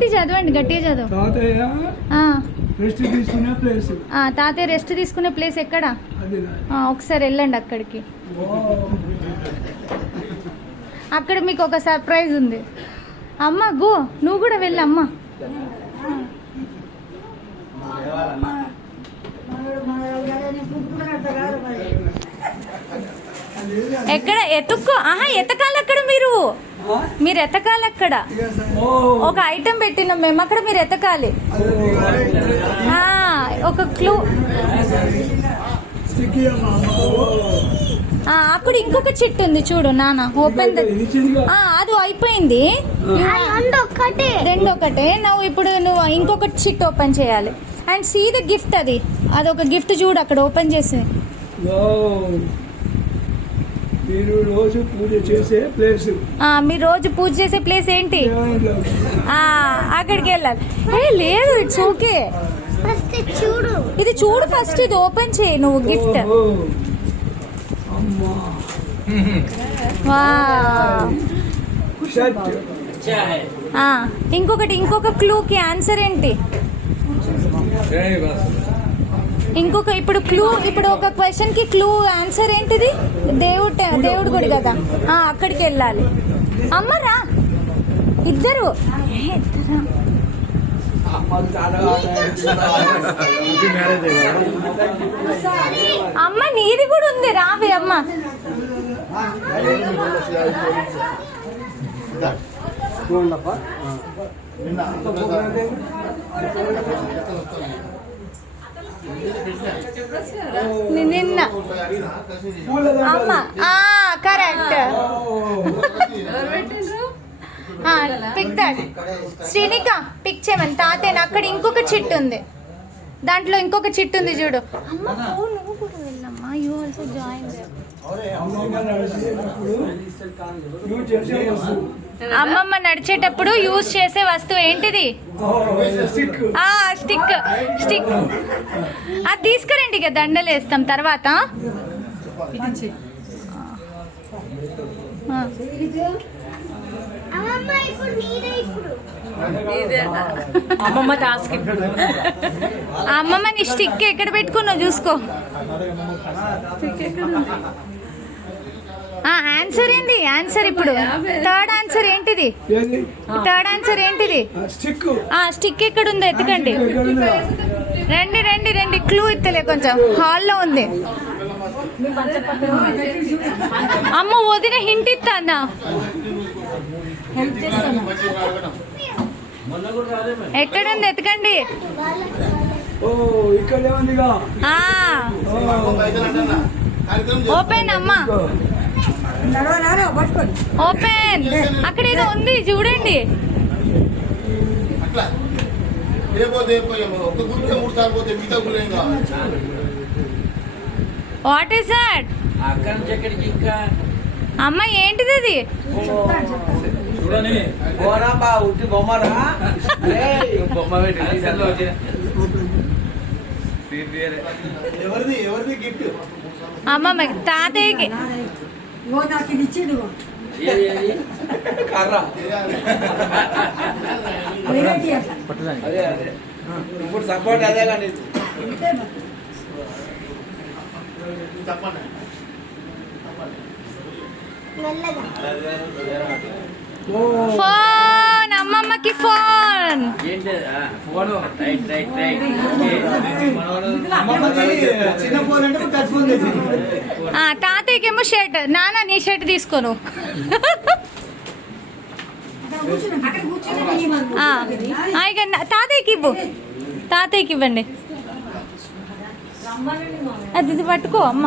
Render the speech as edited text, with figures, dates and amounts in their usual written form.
ఏంటి చదవండి, గట్టిగా చదువు. తాతయ్య రెస్ట్ తీసుకునే ప్లేస్ ఎక్కడ? ఒకసారి వెళ్ళండి అక్కడికి. అక్కడ మీకు ఒక సర్ప్రైజ్ ఉంది. అమ్మ గో, నువ్వు కూడా వెళ్ళి అమ్మ. ఎక్కడ ఎత్తుక్కో? ఎతకాలి అక్కడ, మీరు ఎతకాలి అక్కడ. ఒక ఐటెం పెట్టినాం మేము అక్కడ, మీరు ఎతకాలి. ఒక క్లూ. అక్కడ ఇంకొక చిట్టు ఉంది చూడు నాన్న, ఓపెన్. అది అయిపోయింది, రెండు ఒకటే. నువ్వు ఇప్పుడు ఇంకొక చిట్ ఓపెన్ చేయాలి. And see the gift. అదొక గిఫ్ట్ చూడు అక్కడ ఓపెన్ చేసి. మీరు రోజు పూజ చేసే ప్లేస్ ఏంటి? అక్కడికి వెళ్ళాలి. లేదు, ఇట్స్ ఓకే. ఇది చూడు ఫస్ట్, ఇది ఓపెన్ చేయి నువ్వు గిఫ్ట్. ఇంకొక క్లూకి ఆన్సర్ ఏంటి? ఇప్పుడు క్లూ, ఇప్పుడు ఒక క్వశ్చన్ కి క్లూ ఆన్సర్ ఏంటిది? దేవుడు గుడి కదా, అక్కడికి వెళ్ళాలి. అమ్మరా ఇద్దరు. అమ్మ నీది కూడా ఉంది, రావే అమ్మ. నిన్న అమ్మ correct. Pick that. Srinika pick చేయమని తాతయ్య. అక్కడ ఇంకొక చిట్టు ఉంది, దాంట్లో ఇంకొక చిట్టు ఉంది చూడు. అమ్మ నువ్వు కూడా వెళ్ళమ్మా, యూ ఆల్సో జాయిన్. అమ్మమ్మ నడిచేటప్పుడు యూజ్ చేసే వస్తువు ఏంటిది? స్టిక్. అది తీసుకురండి, ఇక దండలు వేస్తాం తర్వాత. అమ్మమ్మ నీ స్టిక్ ఎక్కడ పెట్టుకున్నావు చూసుకో. ఆన్సర్ ఏంది? ఆన్సర్ ఇప్పుడు థర్డ్ ఆన్సర్ ఏంటిది? స్టిక్ ఎక్కడ ఉందో ఎత్తుకండి. రండి క్లూ ఇస్తలే, కొంచెం హాల్లో ఉంది. అమ్మ వదిన హింట్ ఇస్తా అన్న. ఎక్కడుంది ఎత్తుకండి. ఓపెన్ అమ్మా, ఓపెన్. అక్కడ ఏదో ఉంది చూడండి. What is that? అమ్మ ఏంటిది అది? అమ్మ తాతయ్యకి. ఇప్పుడు సపోర్ట్ అదే కానీ ఫోన్, అమ్మమ్మకి ఫోన్. తాతయ్యకేమో షర్ట్. నాన్న నీ షర్ట్ తీసుకోను. ఇక తాతయ్యకి ఇవ్వండి. అది పట్టుకో అమ్మ.